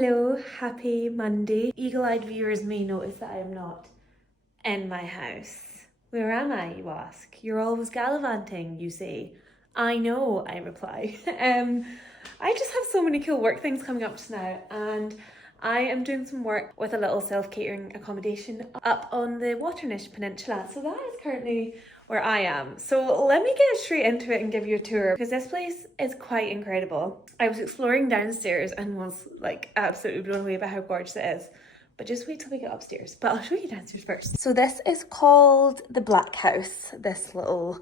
Hello, happy Monday. Eagle-eyed viewers may notice that I am not in my house. Where am I, you ask? You're always gallivanting, you say. I know, I reply. I just have so many cool work things coming up just now, and I am doing some work with a little self-catering accommodation up on the Waternish Peninsula. So that is currently where I am. So let me get straight into it and give you a tour, because this place is quite incredible. I was exploring downstairs and was like absolutely blown away by how gorgeous it is. But just wait till we get upstairs. But I'll show you downstairs first. So this is called the Black House, this little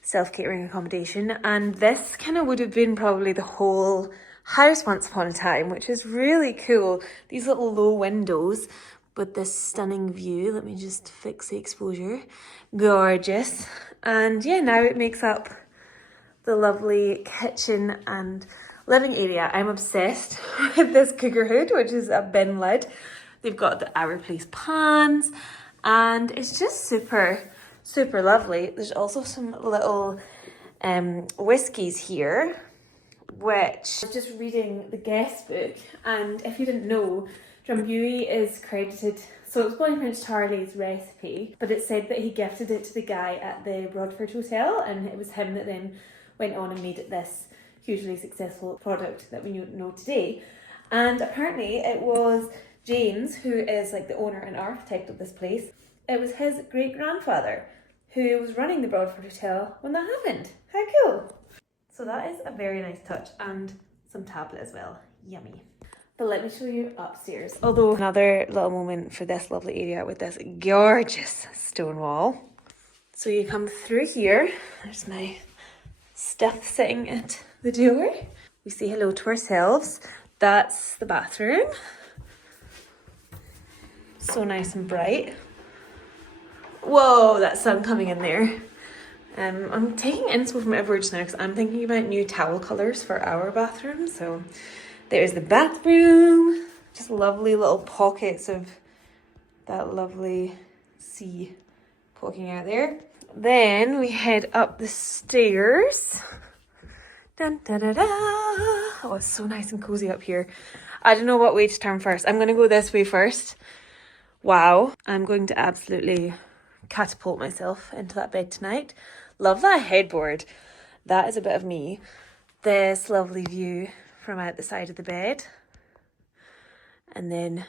self-catering accommodation. And this kind of would have been probably the whole house once upon a time, which is really cool. These little low windows with this stunning view. Let me just fix the exposure. Gorgeous. And yeah, now it makes up the lovely kitchen and living area. I'm obsessed with this cooker hood, which is a bin lid. They've got the Our Place pans, and it's just super, super lovely. There's also some little whiskies here, which I was just reading the guest book, and if you didn't know, Drambuie is credited, so it was probably Prince Charlie's recipe, but it said that he gifted it to the guy at the Broadford Hotel, and it was him that then went on and made it this hugely successful product that we know today. And apparently it was James, who is like the owner and architect of this place, it was his great-grandfather who was running the Broadford Hotel when that happened. How cool! So that is a very nice touch, and some tablet as well. Yummy. But let me show you upstairs. Although another little moment for this lovely area with this gorgeous stone wall. So you come through here, there's my stuff sitting at the door. We say hello to ourselves. That's the bathroom. So nice and bright. Whoa, that sun coming in there. I'm taking inspo from Edwards now because I'm thinking about new towel colours for our bathroom. So there's the bathroom. Just lovely little pockets of that lovely sea poking out there. Then we head up the stairs. Dun, da, da, da. Oh, it's so nice and cozy up here. I don't know what way to turn first. I'm going to go this way first. Wow, I'm going to absolutely catapult myself into that bed tonight. Love that headboard. That is a bit of me. This lovely view from out the side of the bed. And then,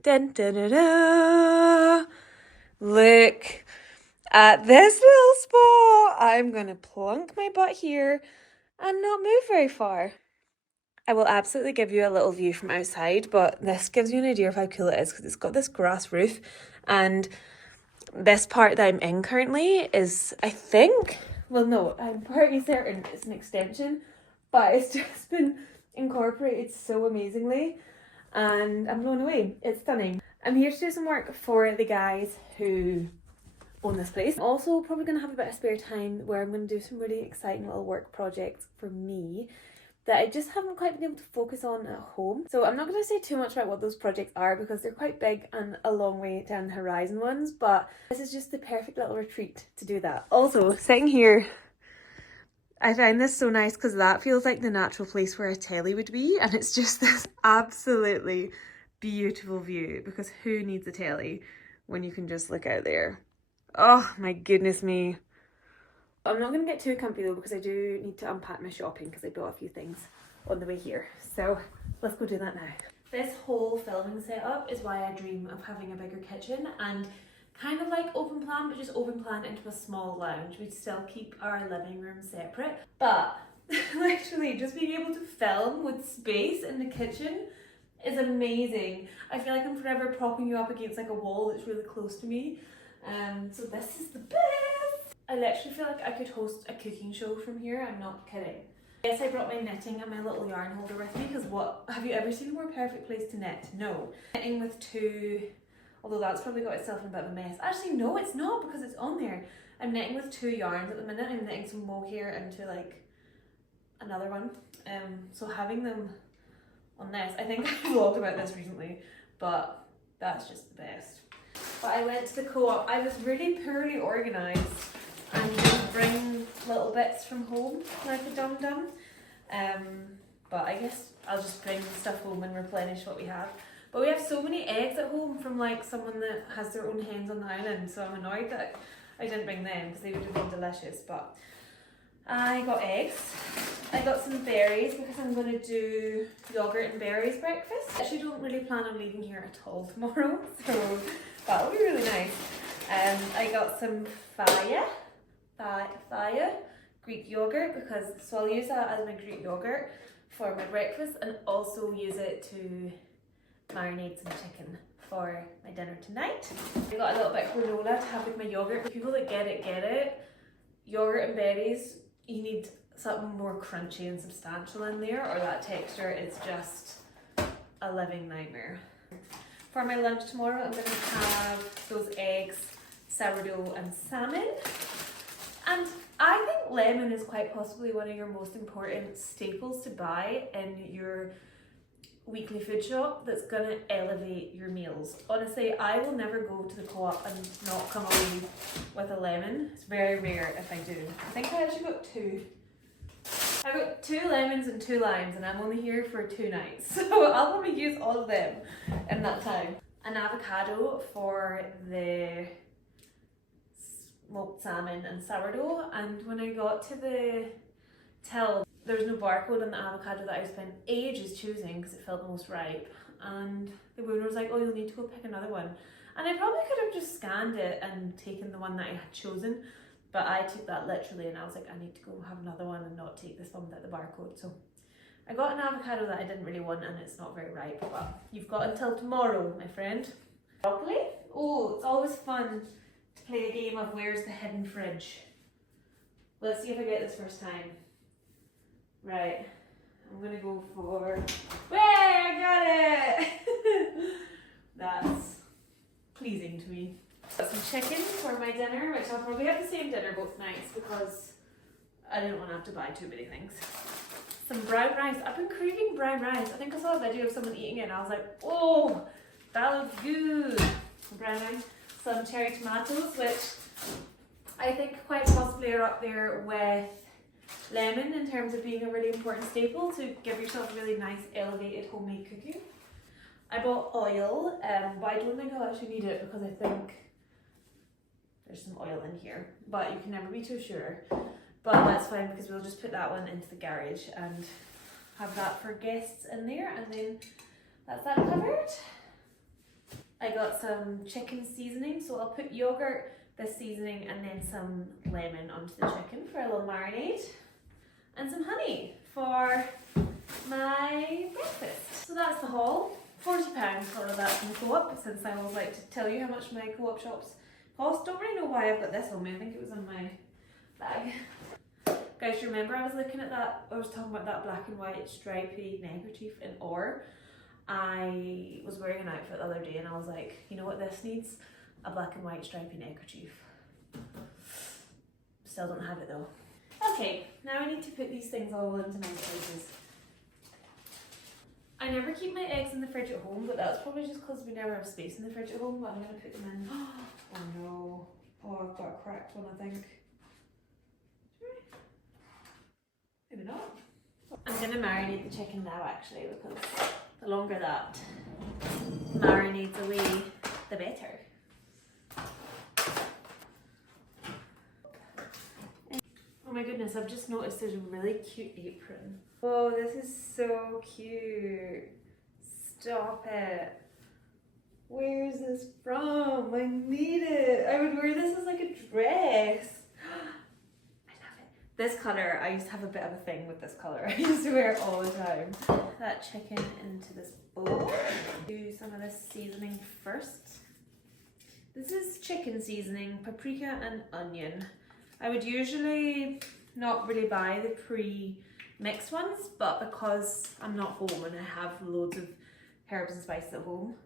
dun, da, da, da. Look at this little spot. I'm going to plunk my butt here and not move very far. I will absolutely give you a little view from outside, but this gives you an idea of how cool it is because it's got this grass roof, and this part that I'm in currently is, I think, well no, I'm pretty certain it's an extension, but it's just been incorporated so amazingly and I'm blown away. It's stunning. I'm here to do some work for the guys who own this place. I'm also probably going to have a bit of spare time where I'm going to do some really exciting little work projects for me that I just haven't quite been able to focus on at home. So I'm not going to say too much about what those projects are because they're quite big and a long way down the horizon ones, but this is just the perfect little retreat to do that. Also, sitting here, I find this so nice because that feels like the natural place where a telly would be, and it's just this absolutely beautiful view because who needs a telly when you can just look out there? Oh my goodness me. I'm not going to get too comfy though because I do need to unpack my shopping because I bought a few things on the way here. So let's go do that now. This whole filming setup is why I dream of having a bigger kitchen and kind of like open plan, but just open plan into a small lounge. We'd still keep our living room separate, but literally just being able to film with space in the kitchen is amazing. I feel like I'm forever propping you up against like a wall that's really close to me. So this is the best. I literally feel like I could host a cooking show from here, I'm not kidding. Yes, I brought my knitting and my little yarn holder with me because what, have you ever seen a more perfect place to knit? No. Knitting with two, although that's probably got itself in a bit of a mess. Actually no, it's not because it's on there. I'm knitting with two yarns at the minute. I'm knitting some mohair into like another one. So having them on this, I think I vlogged about this recently, but that's just the best. But I went to the co-op. I was really poorly organised and didn't bring little bits from home like a dum-dum. But I guess I'll just bring stuff home and replenish what we have. But we have so many eggs at home from like someone that has their own hens on the island, so I'm annoyed that I didn't bring them because they would have been delicious. But I got eggs. I got some berries because I'm going to do yogurt and berries breakfast. I actually don't really plan on leaving here at all tomorrow, so that'll be really nice. I got some faya Greek yogurt, because so I'll use that as my Greek yogurt for my breakfast and also use it to marinate some chicken for my dinner tonight. I got a little bit of granola to have with my yogurt. For people that get it. Yogurt and berries, you need something more crunchy and substantial in there, or that texture is just a living nightmare. For my lunch tomorrow, I'm going to have those eggs, sourdough and salmon. And I think lemon is quite possibly one of your most important staples to buy in your weekly food shop that's going to elevate your meals. Honestly, I will never go to the co-op and not come away with a lemon. It's very rare if I do. I think I actually got two. I got 2 lemons and 2 limes, and I'm only here for 2 nights. So I'll probably use all of them in that time. An avocado for the smoked salmon and sourdough, and when I got to the till, there's no barcode on the avocado that I spent ages choosing because it felt the most ripe, and the woman was like, oh, you'll need to go pick another one. And I probably could have just scanned it and taken the one that I had chosen, but I took that literally and I was like, I need to go have another one and not take this one without the barcode. So I got an avocado that I didn't really want and it's not very ripe, but you've got until tomorrow, my friend. Broccoli? Oh, it's always fun to play a game of where's the hidden fridge. Let's see if I get this first time. Right, I'm gonna go for, way, I got it! That's pleasing to me. Got some chicken for my dinner, which I'll probably have the same dinner both nights because I didn't want to have to buy too many things. Some brown rice. I've been craving brown rice. I think I saw a video of someone eating it and I was like, oh, that looks good. Brown rice. Some cherry tomatoes, which I think quite possibly are up there with lemon in terms of being a really important staple to give yourself really nice elevated homemade cooking. I bought oil, but I don't think I'll actually need it because I think there's some oil in here, but you can never be too sure. But that's fine because we'll just put that one into the garage and have that for guests in there, and then that's that covered. I got some chicken seasoning, so I'll put yogurt, this seasoning, and then some lemon onto the chicken for a little marinade, and some honey for my breakfast. So that's the haul. £40 for all of that from the co-op, since I always like to tell you how much my co-op shops cost. Don't really know why I've got this on me. I think it was on my bag. Guys, remember I was looking at that, I was talking about that black and white stripy neckerchief in Or. I was wearing an outfit the other day and I was like, you know what this needs? A black and white stripy neckerchief. Still don't have it though. Okay, now I need to put these things all into nice places. I never keep my eggs in the fridge at home, but that's probably just because we never have space in the fridge at home, but I'm going to put them in. Oh no. Oh, I've got a cracked one, I think. Maybe not. I'm going to marinate the chicken now actually, because the longer that marinates away, the better. Oh my goodness, I've just noticed there's a really cute apron. Oh, this is so cute. Stop it. Where is this from? I need it. I would wear this as like a dress. I love it. This colour, I used to have a bit of a thing with this colour. I used to wear it all the time. That chicken into this bowl. Do some of this seasoning first. This is chicken seasoning, paprika and onion. I would usually not really buy the pre-mixed ones, but because I'm not home and I have loads of herbs and spices at home,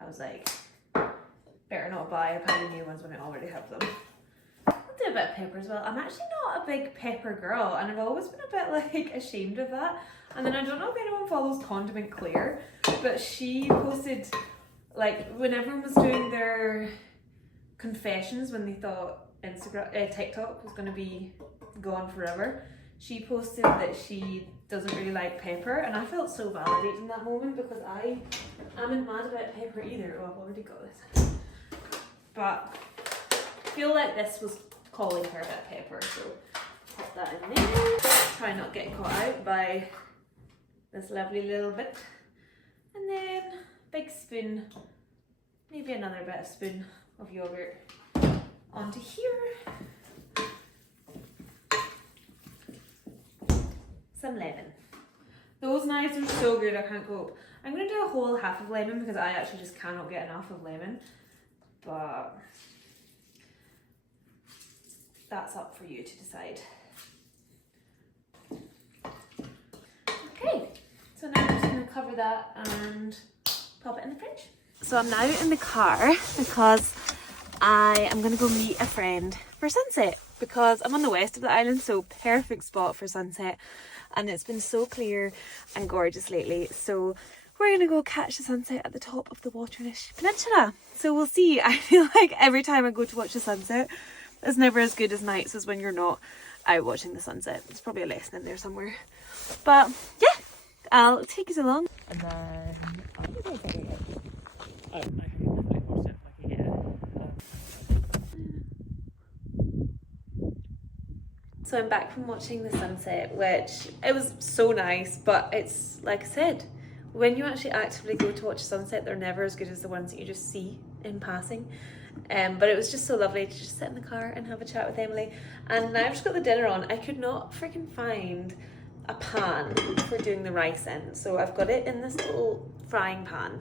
I was like, better not buy a pound of new ones when I already have them. I'll do a bit of pepper as well. I'm actually not a big pepper girl and I've always been a bit like ashamed of that. And then I don't know if anyone follows Condiment Claire, but she posted, like, when everyone was doing their confessions when they thought TikTok was going to be gone forever, she posted that she doesn't really like paper, and I felt so validated in that moment because I am mad about paper either. Oh, I've already got this. But I feel like this was calling her about paper, so pop that in there. Try not get caught out by this lovely little bit. And then big spoon, maybe another bit of spoon of yogurt onto here. Some lemon. Those knives are so good, I can't cope. I'm going to do a whole half of lemon because I actually just cannot get enough of lemon. But that's up for you to decide. Okay, so now I'm just going to cover that and pop it in the fridge. So I'm now in the car because I am going to go meet a friend for sunset because I'm on the west of the island, so perfect spot for sunset, and it's been so clear and gorgeous lately. So we're going to go catch the sunset at the top of the Waternish Peninsula. So we'll see. I feel like every time I go to watch the sunset, it's never as good as nights as when you're not out watching the sunset. There's probably a lesson in there somewhere. But yeah, I'll take you along. And then so I'm back from watching the sunset, which it was so nice, but it's like I said, when you actually actively go to watch a sunset, they're never as good as the ones that you just see in passing. But it was just so lovely to just sit in the car and have a chat with Emily. And now I've just got the dinner on. I could not freaking find a pan for doing the rice in, so I've got it in this little frying pan.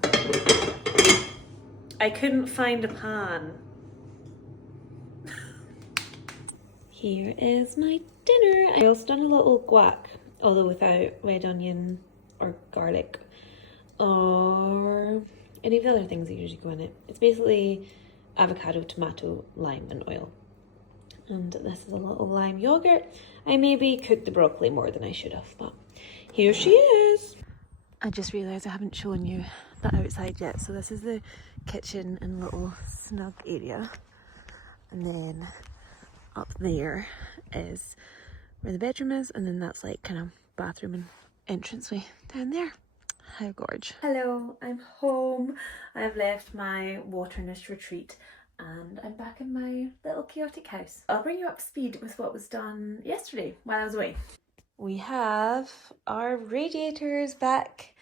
I couldn't find a pan. Here is my dinner. I also done a little guac, although without red onion or garlic or any of the other things that usually go in it. It's basically avocado, tomato, lime and oil. And this is a little lime yogurt. I maybe cooked the broccoli more than I should have, but here she is. I just realised I haven't shown you the outside yet. So this is the kitchen and little snug area. And then up there is where the bedroom is, and then that's like kind of bathroom and entranceway down there. How gorge. Hello, I'm home. I've left my Waternish retreat and I'm back in my little chaotic house. I'll bring you up to speed with what was done yesterday while I was away. We have our radiators back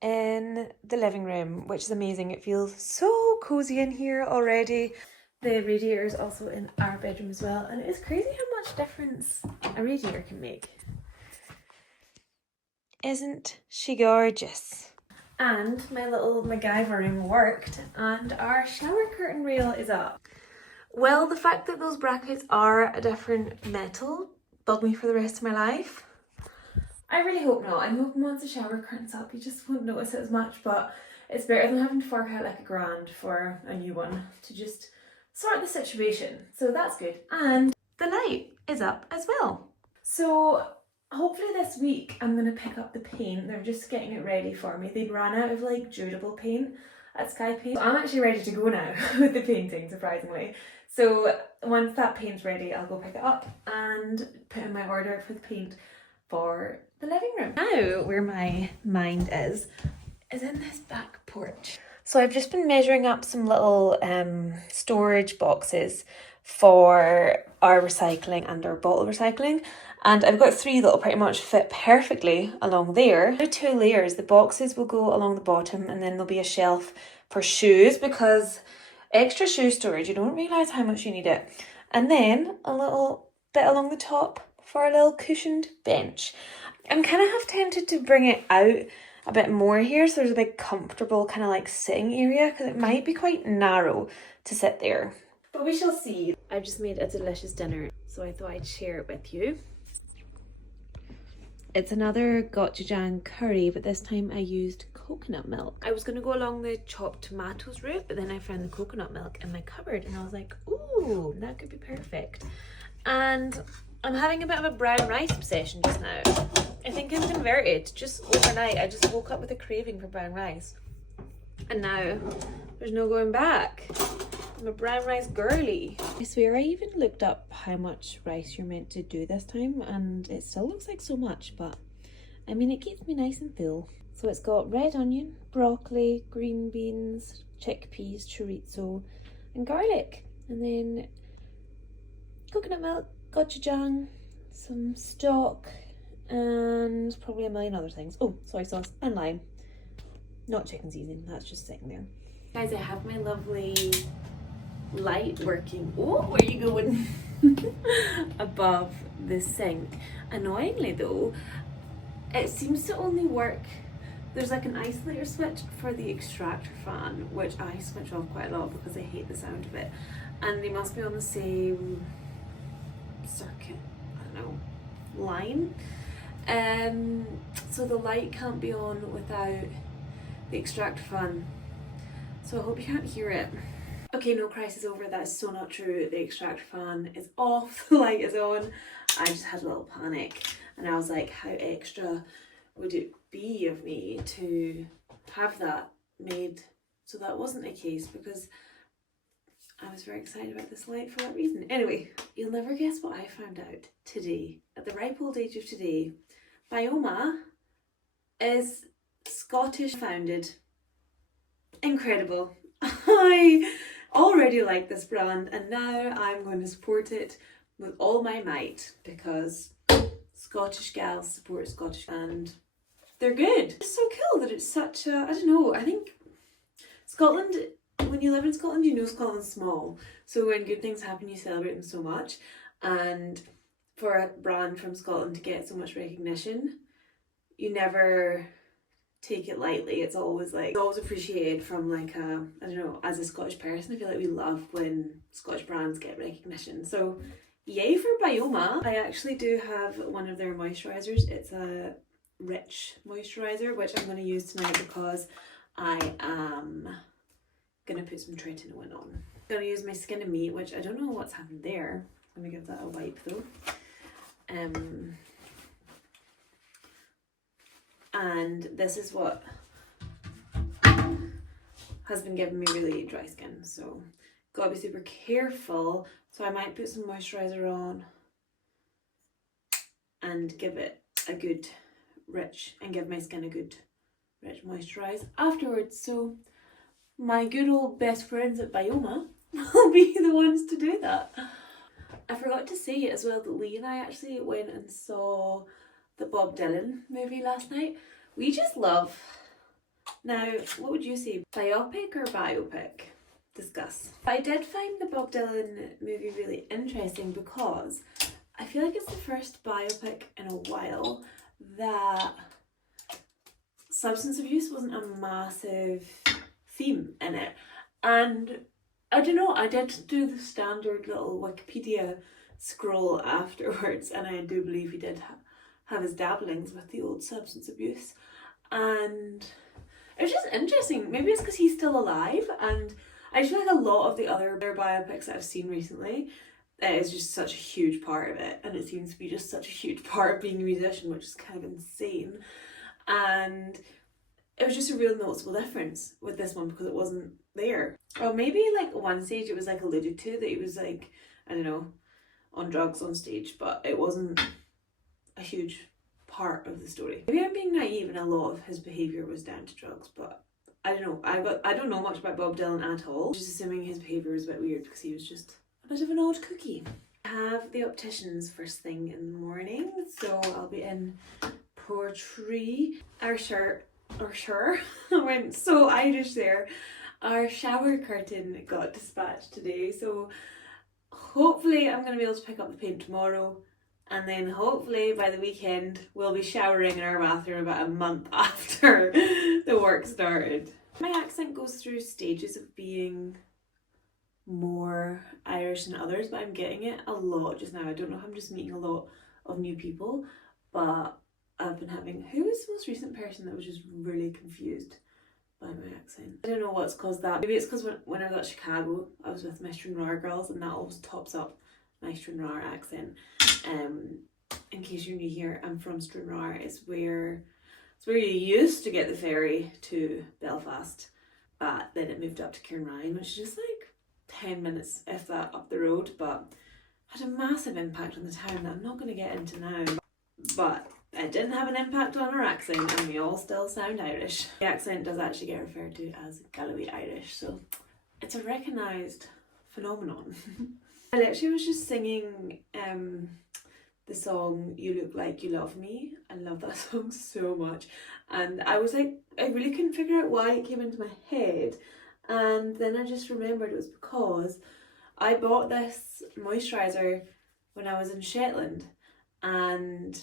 in the living room, which is amazing. It feels so cozy in here already. The radiator is also in our bedroom as well, and it is crazy how much difference a radiator can make. Isn't she gorgeous? And my little MacGyvering worked, and our shower curtain rail is up. Well, the fact that those brackets are a different metal bugged me for the rest of my life. I really hope not. I'm hoping once the shower curtain's up you just won't notice it as much, but it's better than having to fork out like £1,000 for a new one to just sort the situation. So that's good. And the light is up as well. So hopefully this week I'm going to pick up the paint. They're just getting it ready for me. They'd ran out of like durable paint at Skye Paint. So I'm actually ready to go now with the painting, surprisingly. So once that paint's ready, I'll go pick it up and put in my order for the paint for the living room. Now where my mind is in this back porch. So I've just been measuring up some little storage boxes for our recycling and our bottle recycling. And I've got 3 that'll pretty much fit perfectly along there. There are 2 layers. The boxes will go along the bottom and then there'll be a shelf for shoes because extra shoe storage, you don't realise how much you need it. And then a little bit along the top for a little cushioned bench. I'm kind of half tempted to bring it out a bit more here so there's a big comfortable kind of like sitting area because it might be quite narrow to sit there. But we shall see. I've just made a delicious dinner, so I thought I'd share it with you. It's another gochujang curry, but this time I used coconut milk. I was going to go along the chopped tomatoes route, but then I found the coconut milk in my cupboard and I was like, ooh, that could be perfect. And I'm having a bit of a brown rice obsession just now. I think I'm converted. Just overnight, I just woke up with a craving for brown rice. And now, there's no going back. I'm a brown rice girly. I swear I even looked up how much rice you're meant to do this time, and it still looks like so much, but I mean, it keeps me nice and full. So it's got red onion, broccoli, green beans, chickpeas, chorizo, and garlic. And then coconut milk, gochujang, some stock, and probably a million other things. Oh, soy sauce and lime. Not chicken seasoning, that's just sitting there. Guys, I have my lovely light working. Oh, where are you going? Above the sink. Annoyingly though, it seems to only work. There's like an isolator switch for the extractor fan, which I switch off quite a lot because I hate the sound of it. And they must be on the same circuit, I don't know, line. So the light can't be on without the extractor fan. So I hope you can't hear it. Okay, no, crisis over. That is so not true. The extractor fan is off, the light is on. I just had a little panic and I was like, how extra would it be of me to have that made so that wasn't the case, because I was very excited about this light for that reason. Anyway, you'll never guess what I found out today. At the ripe old age of today, Bioma is Scottish founded. Incredible. I already like this brand and now I'm going to support it with all my might because Scottish gals support Scottish and they're good. It's so cool that it's such a, I don't know, I think Scotland, when you live in Scotland, you know Scotland's small. So when good things happen, you celebrate them so much. And for a brand from Scotland to get so much recognition, you never take it lightly. It's always like, it's always appreciated from like a, I don't know, as a Scottish person, I feel like we love when Scottish brands get recognition. So yay for Bioma. I actually do have one of their moisturisers. It's a rich moisturiser, which I'm going to use tonight because I am going to put some tretinoin on. I'm going to use my Skin and Me, which I don't know what's happened there. Let me give that a wipe though. And this is what has been giving me really dry skin, so gotta be super careful. So I might put some moisturiser on and give it a good rich, and give my skin a good rich moisturise afterwards. So my good old best friends at Bioma will be the ones to do that. I forgot to say as well that Lee and I actually went and saw the Bob Dylan movie last night. We just love. Now, what would you say? Biopic or biopic? Discuss. I did find the Bob Dylan movie really interesting because I feel like it's the first biopic in a while that substance abuse wasn't a massive theme in it. And I don't know, I did do the standard little Wikipedia scroll afterwards, and I do believe he did have his dabblings with the old substance abuse. And it was just interesting. Maybe it's because he's still alive, and I feel like a lot of the other biopics that I've seen recently, it is just such a huge part of it, and it seems to be just such a huge part of being a musician, which is kind of insane. And it was just a real noticeable difference with this one because it wasn't there. Or maybe like one stage it was like alluded to that he was like, I don't know, on drugs on stage, but it wasn't a huge part of the story. Maybe I'm being naive and a lot of his behaviour was down to drugs, but I don't know. I don't know much about Bob Dylan at all. Just assuming his behaviour was a bit weird because he was just a bit of an odd cookie. I have the opticians first thing in the morning, so I'll be in Portree. I went so Irish there. Our shower curtain got dispatched today, so hopefully I'm going to be able to pick up the paint tomorrow, and then hopefully by the weekend we'll be showering in our bathroom about a month after the work started. My accent goes through stages of being more Irish than others, but I'm getting it a lot just now. I don't know if I'm just meeting a lot of new people, but I've been having, who was the most recent person that was just really confused by my accent? I don't know what's caused that. Maybe it's because when I was at Chicago, I was with my Stranraer girls, and that always tops up my Stranraer accent. In case you're new here, I'm from Stranraer. It's where you used to get the ferry to Belfast, but then it moved up to Cairnryan, which is just like 10 minutes, if that, up the road, but had a massive impact on the town that I'm not going to get into now. But it didn't have an impact on our accent and we all still sound Irish. The accent does actually get referred to as Galloway Irish, so it's a recognised phenomenon. I literally was just singing the song You Look Like You Love Me. I love that song so much, and I was like, I really couldn't figure out why it came into my head, and then I just remembered it was because I bought this moisturiser when I was in Shetland, and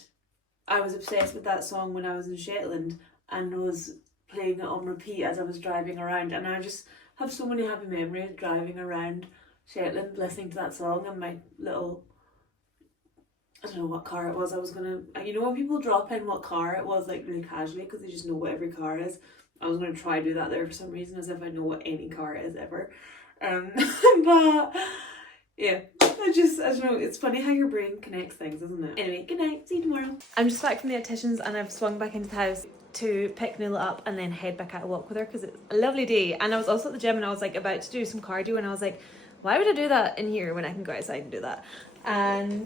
I was obsessed with that song when I was in Shetland and was playing it on repeat as I was driving around, and I just have so many happy memories driving around Shetland listening to that song. And my little, I don't know what car it was, I was gonna, you know when people drop in what car it was like really casually because they just know what every car is, I was gonna try to do that there for some reason, as if I know what any car is ever. But yeah, I don't know, it's funny how your brain connects things, isn't it? Anyway, good night, see you tomorrow. I'm just back from the opticians and I've swung back into the house to pick Nula up and then head back out a walk with her because it's a lovely day. And I was also at the gym and I was like about to do some cardio and I was like, why would I do that in here when I can go outside and do that? And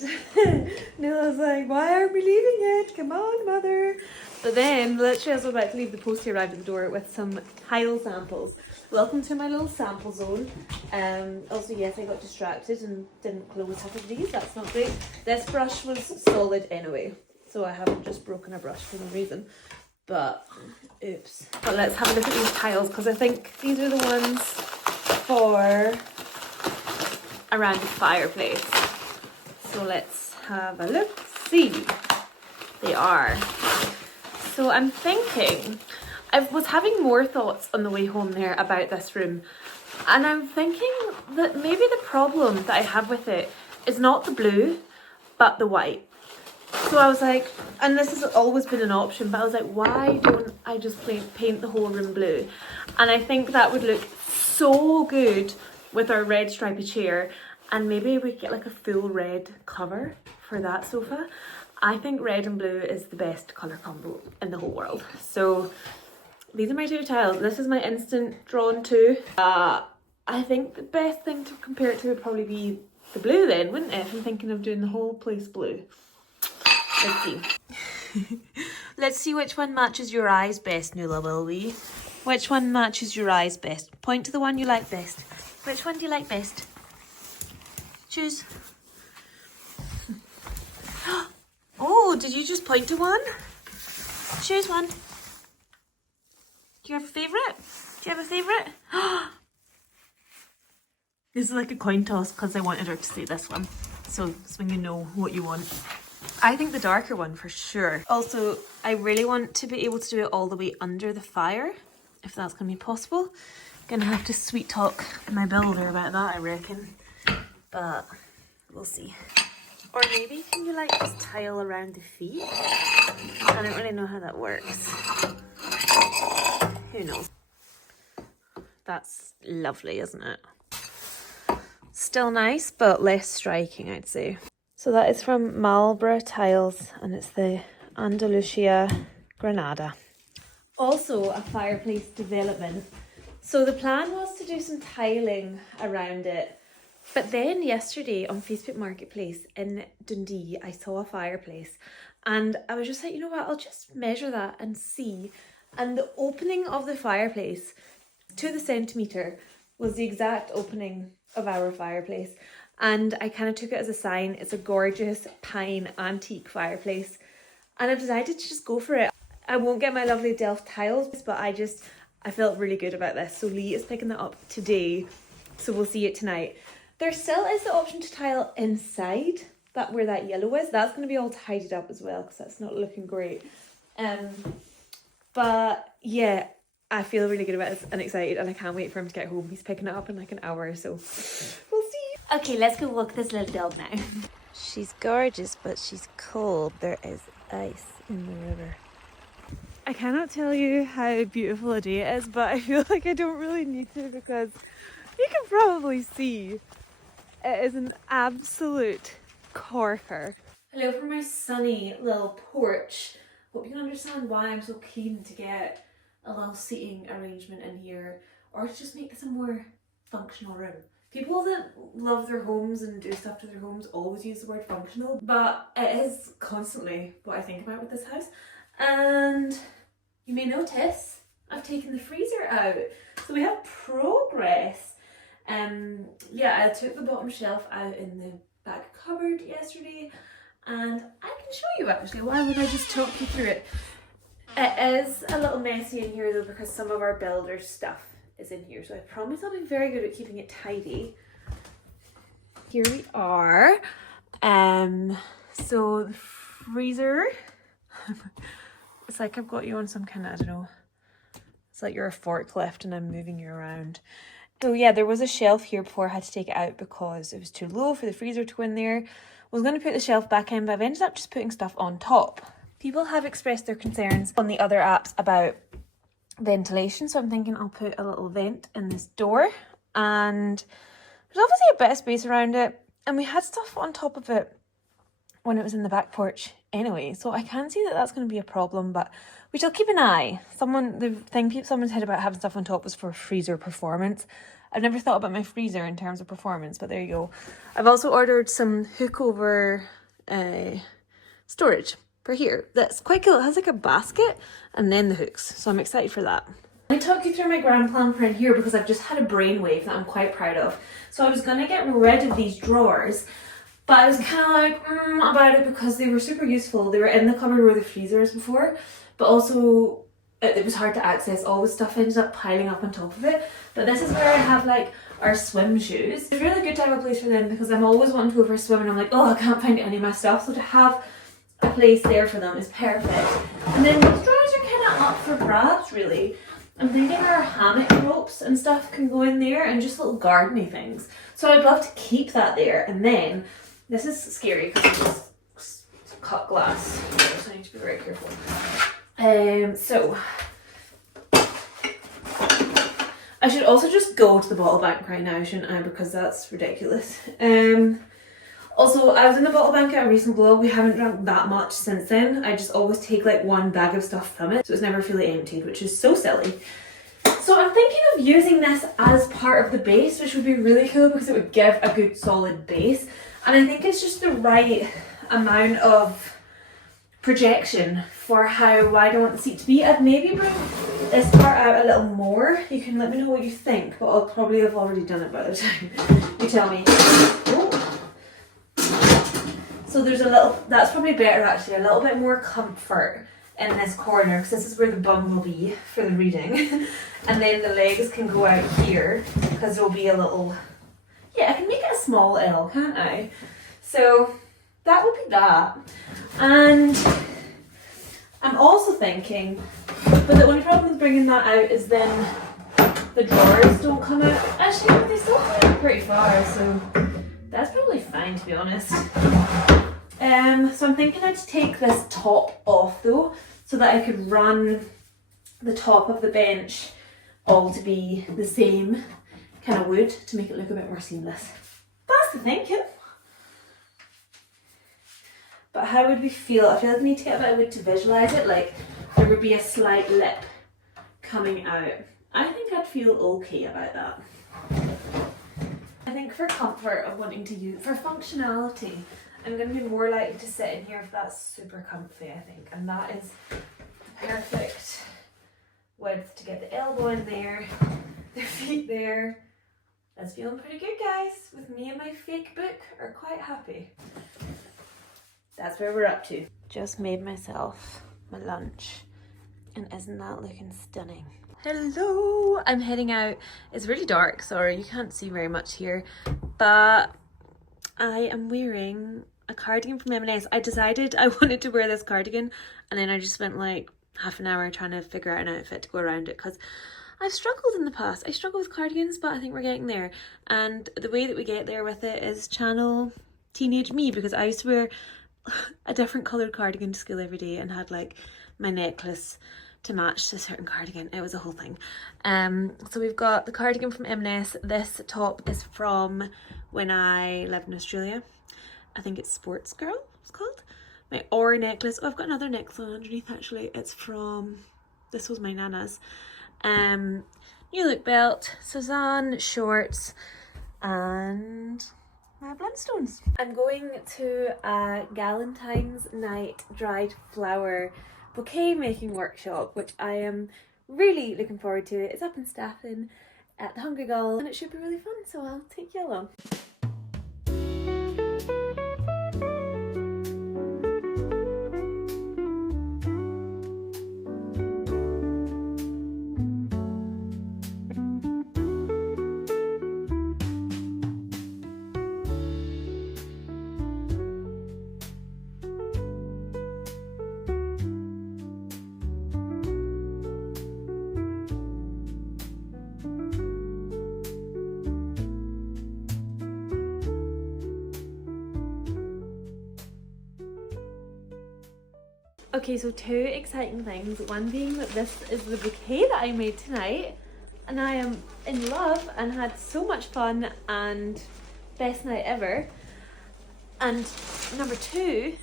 Nula was like, why are we leaving it? Come on, mother. But then, literally as I was about to leave, the post arrived at the door with some tile samples. Welcome to my little sample zone. Also, yes, I got distracted and didn't close half of these. That's not great. This brush was solid anyway, so I haven't just broken a brush for no reason. But, oops. But let's have a look at these tiles, because I think these are the ones for around the fireplace. So let's have a look. See, they are. So I'm thinking, I was having more thoughts on the way home there about this room, and I'm thinking that maybe the problem that I have with it is not the blue, but the white. So I was like, and this has always been an option, but I was like, why don't I just paint the whole room blue? And I think that would look so good with our red stripy chair, and maybe we get like a full red cover for that sofa. I think red and blue is the best colour combo in the whole world. So these are my two tiles. This is my instant drawn to. I think the best thing to compare it to would probably be the blue then, wouldn't it? If I'm thinking of doing the whole place blue. Let's see. Let's see which one matches your eyes best, Nula, will we? Which one matches your eyes best? Point to the one you like best. Which one do you like best? Choose. Oh, did you just point to one? Choose one. Do you have a favourite? Do you have a favourite? This is like a coin toss because I wanted her to say this one. So it's when you know what you want. I think the darker one for sure. Also, I really want to be able to do it all the way under the fire, if that's going to be possible. Gonna have to sweet talk my builder about that, I reckon. But we'll see. Or maybe can you like just tile around the feet? I don't really know how that works. Who knows? That's lovely, isn't it? Still nice, but less striking, I'd say. So that is from Marlborough Tiles, and it's the Andalusia Granada. Also a fireplace development. So the plan was to do some tiling around it. But then yesterday on Facebook Marketplace in Dundee, I saw a fireplace and I was just like, you know what, I'll just measure that and see. And the opening of the fireplace to the centimetre was the exact opening of our fireplace. And I kind of took it as a sign. It's a gorgeous pine antique fireplace. And I've decided to just go for it. I won't get my lovely Delft tiles, but I felt really good about this. So Lee is picking that up today. So we'll see it tonight. There still is the option to tile inside, where that yellow is. That's going to be all tidied up as well because that's not looking great. But yeah, I feel really good about this and excited, and I can't wait for him to get home. He's picking it up in like an hour or so. We'll see. Okay, let's go walk this little dog now. She's gorgeous, but she's cold. There is ice in the river. I cannot tell you how beautiful a day it is, but I feel like I don't really need to because you can probably see it is an absolute corker. Hello from my sunny little porch. Hope you can understand why I'm so keen to get a little seating arrangement in here, or to just make this a more functional room. People that love their homes and do stuff to their homes always use the word functional, but it is constantly what I think about with this house. And you may notice I've taken the freezer out. So we have progress. Yeah, I took the bottom shelf out in the back cupboard yesterday, and I can show you actually. Why would I just talk you through it? It is a little messy in here though, because some of our builder stuff is in here. So I promise I'll be very good at keeping it tidy. Here we are. So the freezer, it's like I've got you on some kind of, I don't know, it's like you're a forklift and I'm moving you around. So yeah, there was a shelf here before I had to take it out because it was too low for the freezer to go in there. I was going to put the shelf back in, but I've ended up just putting stuff on top. People have expressed their concerns on the other apps about ventilation, so I'm thinking I'll put a little vent in this door, and there's obviously a bit of space around it, and we had stuff on top of it when it was in the back porch anyway, so I can't see that that's going to be a problem, but we shall keep an eye. Someone said about having stuff on top was for freezer performance. I've never thought about my freezer in terms of performance, but there you go. I've also ordered some hook over storage for here. That's quite cool. It has like a basket and then the hooks, so I'm excited for that. Let me talk you through my grand plan for in here because I've just had a brainwave that I'm quite proud of. So I was going to get rid of these drawers, but I was kind of like about it because they were super useful. They were in the cupboard where the freezer is before, but also it was hard to access. All the stuff ended up piling up on top of it. But this is where I have like our swim shoes. It's really good to have a place for them because I'm always wanting to go for a swim and I'm like, oh, I can't find any of my stuff. So to have a place there for them is perfect. And then these drawers are kind of up for grabs really. I'm thinking our hammock ropes and stuff can go in there and just little gardening things. So I'd love to keep that there. And then, this is scary because it's cut glass, so I need to be very careful. So I should also just go to the bottle bank right now, shouldn't I? Because that's ridiculous. Also, I was in the bottle bank at a recent vlog. We haven't drunk that much since then. I just always take like one bag of stuff from it, so it's never fully emptied, which is so silly. So I'm thinking of using this as part of the base, which would be really cool because it would give a good solid base. And I think it's just the right amount of projection for how wide I want the seat to be. I'd maybe bring this part out a little more. You can let me know what you think, but I'll probably have already done it by the time you tell me. Oh. So there's a little, that's probably better actually, a little bit more comfort in this corner because this is where the bum will be for the reading. And then the legs can go out here because there'll be a little, yeah, I can make it a small L, can't I? So that would be that. And I'm also thinking, but the only problem with bringing that out is then the drawers don't come out. Actually, they still come out pretty far, so that's probably fine to be honest. So I'm thinking I'd take this top off though, so that I could run the top of the bench all to be the same kind of wood to make it look a bit more seamless. That's the thinking. But how would we feel? I feel like I need to get a bit of wood to visualise it, like there would be a slight lip coming out. I think I'd feel okay about that. I think for comfort of wanting to use, for functionality, I'm going to be more likely to sit in here if that's super comfy, I think. And that is the perfect width to get the elbow in there, the feet there. That's feeling pretty good, guys. With me and my fake book are quite happy. That's where we're up to. Just made myself my lunch. And isn't that looking stunning? Hello! I'm heading out. It's really dark, sorry, you can't see very much here. But I am wearing a cardigan from M&S. I decided I wanted to wear this cardigan and then I just spent like half an hour trying to figure out an outfit to go around it because I've struggled in the past. I struggle with cardigans, but I think we're getting there. And the way that we get there with it is channel teenage me, because I used to wear a different coloured cardigan to school every day and had like my necklace to match to a certain cardigan. It was a whole thing. So we've got the cardigan from M&S. This top is from when I lived in Australia. I think it's Sports Girl, it's called. My Aura necklace. Oh, I've got another necklace on underneath actually. It's from, this was my nana's. New Look belt, Suzanne shorts, and my blendstones. I'm going to a Valentine's night dried flower bouquet making workshop, which I am really looking forward to. It's up in Staffin at the Hungry Gull and it should be really fun, so I'll take you along. Okay, so two exciting things. One being that this is the bouquet that I made tonight and I am in love and had so much fun and best night ever. And number two,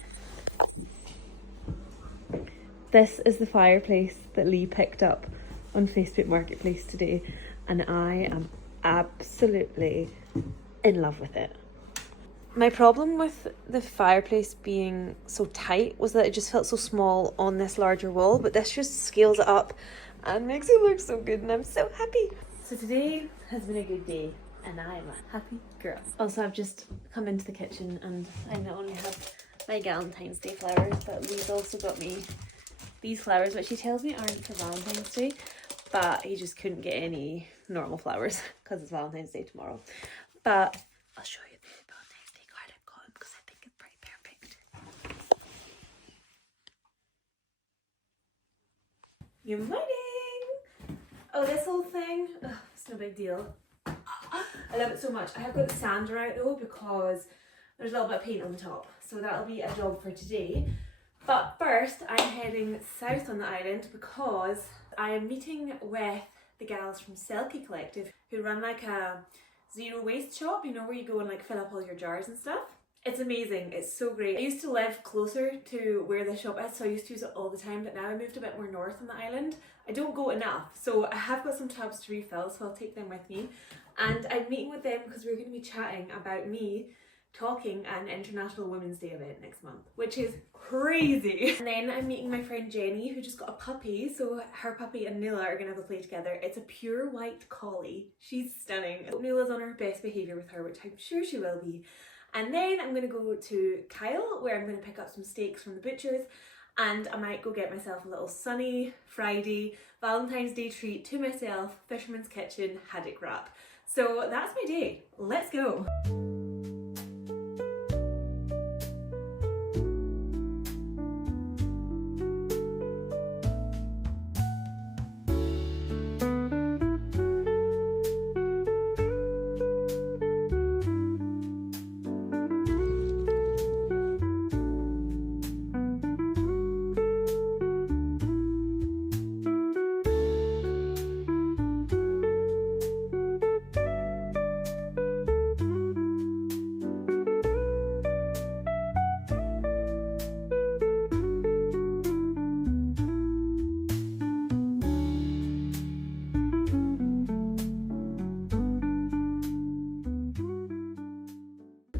this is the fireplace that Lee picked up on Facebook Marketplace today and I am absolutely in love with it. My problem with the fireplace being so tight was that it just felt so small on this larger wall, but this just scales it up and makes it look so good and I'm so happy. So today has been a good day and I'm a happy girl. Also, I've just come into the kitchen and I not only have my Valentine's Day flowers, but Lee's also got me these flowers, which he tells me aren't for Valentine's Day, but he just couldn't get any normal flowers because it's Valentine's Day tomorrow. But I'll show you. Good morning! Oh, this whole thing, it's no big deal. I love it so much. I have got the sander out though because there's a little bit of paint on the top. So that'll be a job for today. But first, I'm heading south on the island because I am meeting with the gals from Selkie Collective who run like a zero waste shop, you know, where you go and like fill up all your jars and stuff. It's amazing, it's so great. I used to live closer to where the shop is, so I used to use it all the time, but now I moved a bit more north on the island. I don't go enough, so I have got some tubs to refill, so I'll take them with me. And I'm meeting with them because we're going to be chatting about me talking at an International Women's Day event next month, which is crazy. And then I'm meeting my friend Jenny, who just got a puppy, so her puppy and Nuala are going to have a play together. It's a pure white collie. She's stunning. Nuala's on her best behaviour with her, which I'm sure she will be. And then I'm going to go to Kyle, where I'm going to pick up some steaks from the butcher's, and I might go get myself a little sunny Friday Valentine's Day treat to myself, Fisherman's Kitchen haddock wrap. So that's my day. Let's go.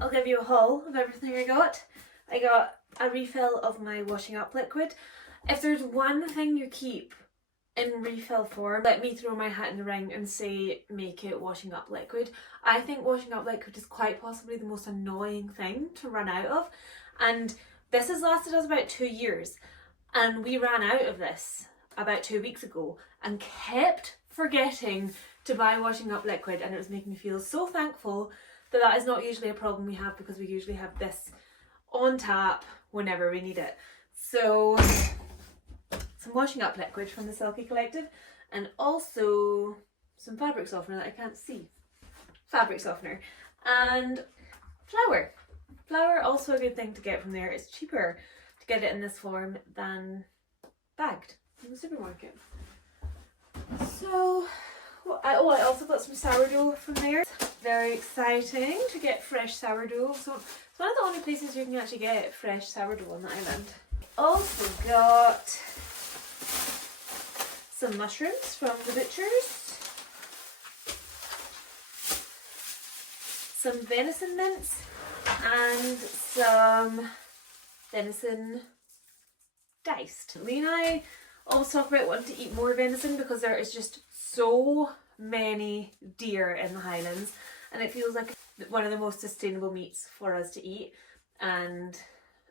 I'll give you a haul of everything I got. I got a refill of my washing up liquid. If there's one thing you keep in refill form, let me throw my hat in the ring and say make it washing up liquid. I think washing up liquid is quite possibly the most annoying thing to run out of, and this has lasted us about 2 years and we ran out of this about 2 weeks ago and kept forgetting to buy washing up liquid, and it was making me feel so thankful that that is not usually a problem we have because we usually have this on tap whenever we need it. So some washing up liquid from the Selkie Collective and also some fabric softener that I can't see. Fabric softener and flour. Flour, also a good thing to get from there. It's cheaper to get it in this form than bagged in the supermarket. So, I also got some sourdough from there. Very exciting to get fresh sourdough. So it's one of the only places you can actually get fresh sourdough on the island. Also got some mushrooms from the butcher's. some venison mince and some venison diced. Lee and I always talk about wanting to eat more venison because there is just so many deer in the Highlands, and it feels like one of the most sustainable meats for us to eat, and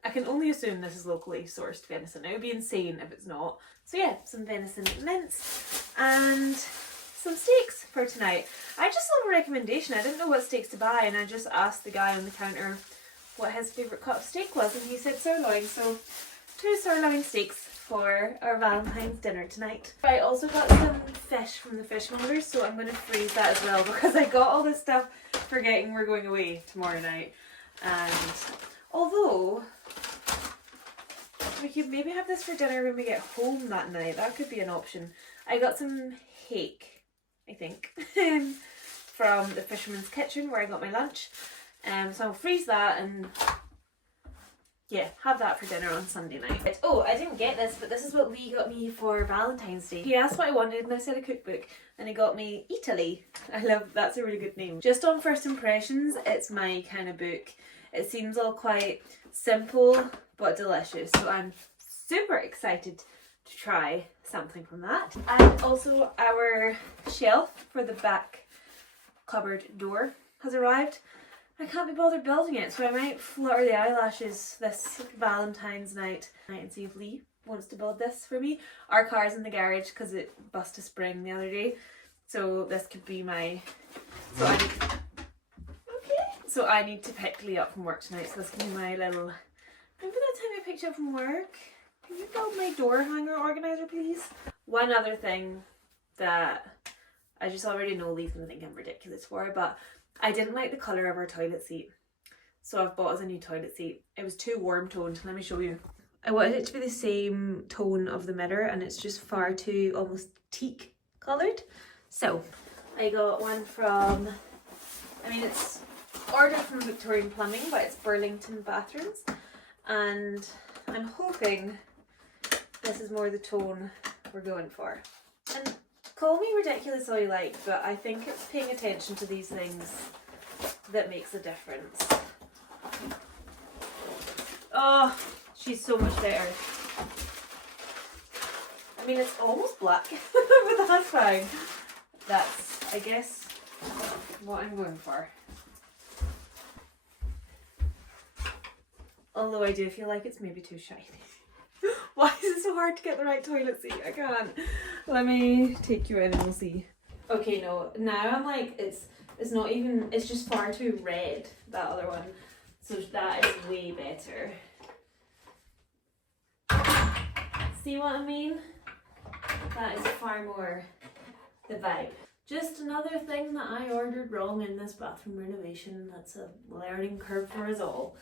I can only assume this is locally sourced venison. It would be insane if it's not. So yeah, some venison mince and some steaks for tonight. I just saw a recommendation. I didn't know what steaks to buy, and I just asked the guy on the counter what his favourite cut of steak was, and he said sirloin. So 2 sirloin steaks for our Valentine's dinner tonight. I also got some fish from the fishmongers, so I'm going to freeze that as well because I got all this stuff forgetting we're going away tomorrow night. And although we could maybe have this for dinner when we get home that night, that could be an option. I got some hake, I think, from the Fisherman's Kitchen where I got my lunch. So I'll freeze that and yeah, have that for dinner on Sunday night. Oh, I didn't get this, but this is what Lee got me for Valentine's Day. He asked what I wanted and I said a cookbook, and he got me Italy. I love, that's a really good name. Just on first impressions, it's my kind of book. It seems all quite simple but delicious, so I'm super excited to try something from that. And also our shelf for the back cupboard door has arrived. I can't be bothered building it, so I might flutter the eyelashes this Valentine's night and see if Lee wants to build this for me. Our car's in the garage because it bust a spring the other day, so this could be my... So I need to pick Lee up from work tonight, so this can be my little... Remember that time I picked you up from work? Can you build my door hanger organizer, please? One other thing that I just already know Lee's gonna think I'm ridiculous for, but I didn't like the colour of our toilet seat. So I've bought us a new toilet seat. It was too warm toned, let me show you. I wanted it to be the same tone of the mirror, and it's just far too almost teak coloured. So I got one from, I mean it's ordered from Victorian Plumbing, but it's Burlington Bathrooms, and I'm hoping this is more the tone we're going for. And call me ridiculous all you like, but I think it's paying attention to these things that makes a difference. Oh, she's so much better. I mean, it's almost black, but that's fine. That's, I guess, what I'm going for. Although I do feel like it's maybe too shiny. Why is it so hard to get the right toilet seat? I can't. Let me take you in and we'll see. Okay, no, now I'm like, it's not even, it's just far too red, that other one. So that is way better. See what I mean? That is far more the vibe. Just another thing that I ordered wrong in this bathroom renovation. That's a learning curve for us all.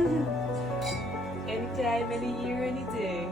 Any time, any year, any day.